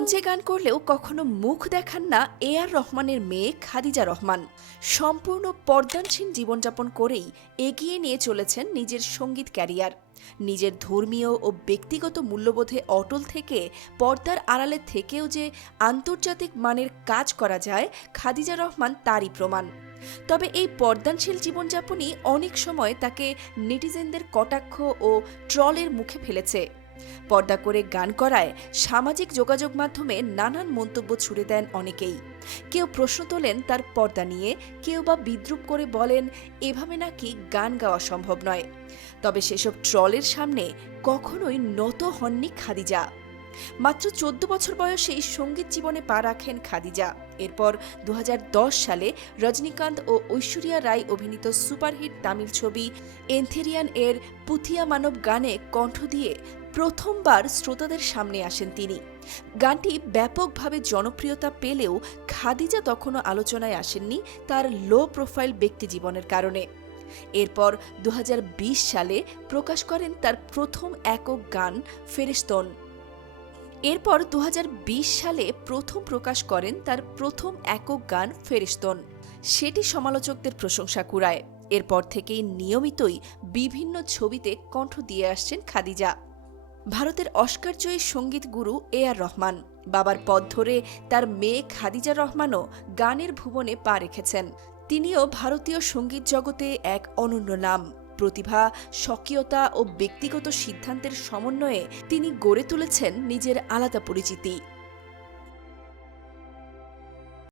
মঞ্চে গান করলেও কখনো মুখ দেখান না এ আর রহমানের মেয়ে খাদিজা রহমান। সম্পূর্ণ পর্দানসীন জীবনযাপন করেই এগিয়ে নিয়ে চলেছেন নিজের সংগীত ক্যারিয়ার। নিজের ধর্মীয় ও ব্যক্তিগত মূল্যবোধে অটল থেকে পর্দার আড়ালে থেকেও যে আন্তর্জাতিক মানের কাজ করা যায়, খাদিজা রহমান তারই প্রমাণ। তবে এই পর্দানশীল জীবনযাপনই অনেক সময় তাকে নেটিজেনদের কটাক্ষ ও ট্রলের মুখে ফেলেছে। পর্দা করে গান করায় সামাজিক যোগাযোগ মাধ্যমে নানান মন্তব্য ছুড়ে দেন অনেকেই। কেউ প্রশ্ন তোলেন তার পর্দা নিয়ে, কেউ বা বিদ্রুপ করে বলেন, এভাবে নাকি গান গাওয়া সম্ভব নয়। তবে সেসব ট্রলের সামনে কখনোই নত হননি খাদিজা। মাত্র চোদ্দ বছর বয়সেই সংগীত জীবনে পা রাখেন খাদিজা। এরপর দু হাজার দশ সালে রজনীকান্ত ও ঐশ্বরিয়া রায় অভিনীত সুপারহিট তামিল ছবি এনথেরিয়ান এর পুথিয়া মানব গানে কণ্ঠ দিয়ে প্রথমবার শ্রোতাদের সামনে আসেন তিনি। গানটি ব্যাপকভাবে জনপ্রিয়তা পেলেও খাদিজা তখনও আলোচনায় আসেননি তার লো প্রোফাইল ব্যক্তি জীবনের কারণে। এরপর দু হাজার বিশ সালে প্রকাশ করেন তার প্রথম একক গান ফেরিস্তন এরপর দু হাজার বিশ সালে প্রথম প্রকাশ করেন তার প্রথম একক গান ফেরিস্তন সেটি সমালোচকদের প্রশংসা কুড়ায়। এরপর থেকেই নিয়মিতই বিভিন্ন ছবিতে কণ্ঠ দিয়ে আসছেন খাদিজা। ভারতের অস্কারজয়ী সংগীত গুরু এ আর রহমান। বাবার পথ ধরে তার মেয়ে খাদিজা রহমানও গানের ভুবনে পা রেখেছেন। তিনিও ভারতীয় সংগীত জগতে এক অনন্য নাম। প্রতিভা স্বকীয়তা ও ব্যক্তিগত সিদ্ধান্তের সমন্বয়ে তিনি গড়ে তুলেছেন নিজের আলাদা পরিচিতি।